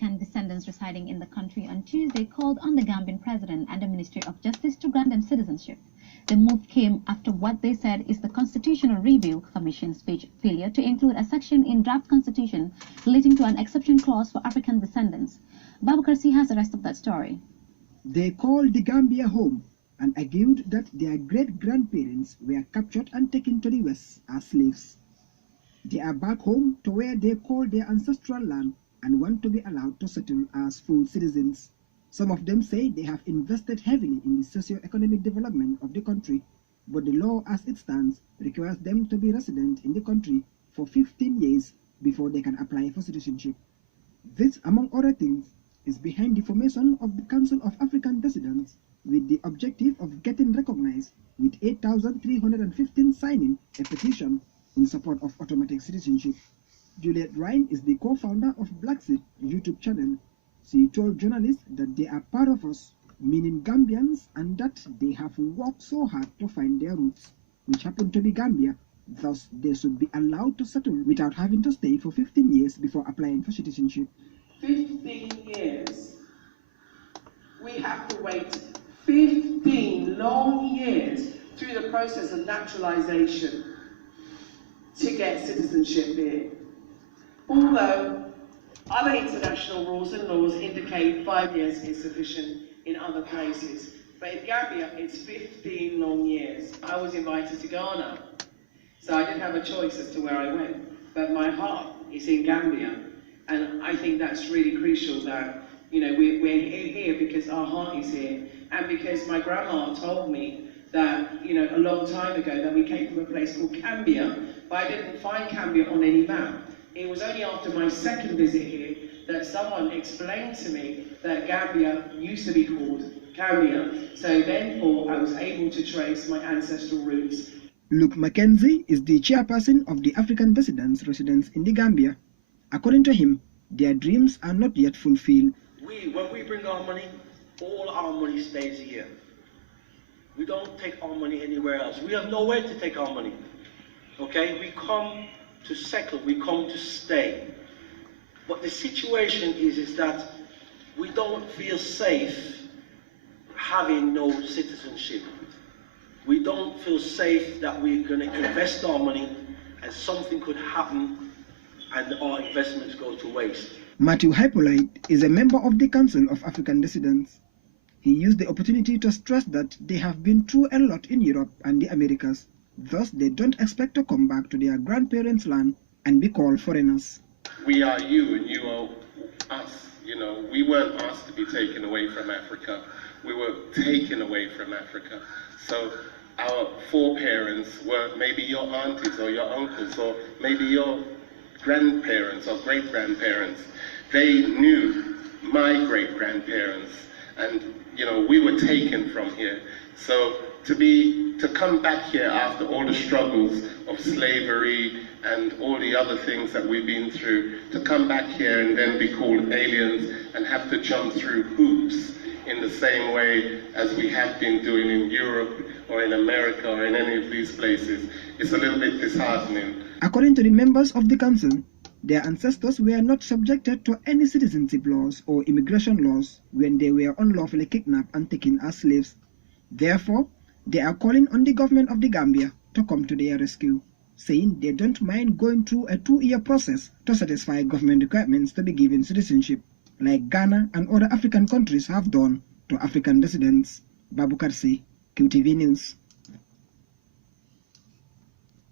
African descendants residing in the country on Tuesday called on the Gambian president and the Ministry of Justice to grant them citizenship. The move came after what they said is the Constitutional Review Commission's failure to include a section in draft constitution relating to an exception clause for African descendants. Mckenzie has the rest of that story. They called the Gambia home and argued that their great-grandparents were captured and taken to the West as slaves. They are back home to where they call their ancestral land and want to be allowed to settle as full citizens. Some of them say they have invested heavily in the socio-economic development of the country, but the law as it stands requires them to be resident in the country for 15 years before they can apply for citizenship. This, among other things, is behind the formation of the Council of African Descendants with the objective of getting recognized, with 8,315 signing a petition in support of automatic citizenship. Juliette Ryan is the co-founder of Blackseed YouTube channel. She told journalists that they are part of us, meaning Gambians, and that they have worked so hard to find their roots, which happen to be Gambia. Thus, they should be allowed to settle without having to stay for 15 years before applying for citizenship. 15 years. We have to wait 15 long years through the process of naturalization to get citizenship here. Although other international rules and laws indicate 5 years is sufficient in other places. But in Gambia, it's 15 long years. I was invited to Ghana, so I didn't have a choice as to where I went. But my heart is in Gambia. And I think that's really crucial that, you know, we're here because our heart is here. And because my grandma told me that, you know, a long time ago that we came from a place called Gambia, but I didn't find Gambia on any map. It was only after my second visit here that someone explained to me that Gambia used to be called Gambia. So therefore, I was able to trace my ancestral roots. Mckenzie is the chairperson of the African Descendants residents in the Gambia. According to him, their dreams are not yet fulfilled. When we bring our money, all our money stays here. We don't take our money anywhere else. We have nowhere to take our money. Okay? We come to settle, we come to stay. But the situation is that we don't feel safe having no citizenship. We don't feel safe that we're going to invest our money and something could happen and our investments go to waste. Hypolite is a member of the Council of African Descendants. He used the opportunity to stress that they have been through a lot in Europe and the Americas. Thus, they don't expect to come back to their grandparents' land and be called foreigners. We are you and you are us. You know, we weren't asked to be taken away from Africa. We were taken away from Africa. So our foreparents were maybe your aunties or your uncles or maybe your grandparents or great-grandparents. They knew my great-grandparents, and you know, we were taken from here. So to come back here after all the struggles of slavery and all the other things that we've been through, to come back here and then be called aliens and have to jump through hoops in the same way as we have been doing in Europe or in America or in any of these places, it's a little bit disheartening. According to the members of the council, their ancestors were not subjected to any citizenship laws or immigration laws when they were unlawfully kidnapped and taken as slaves. Therefore, they are calling on the government of the Gambia to come to their rescue, saying they don't mind going through a 2-year process to satisfy government requirements to be given citizenship, like Ghana and other African countries have done to African descendants. Mckenzie, QTV News.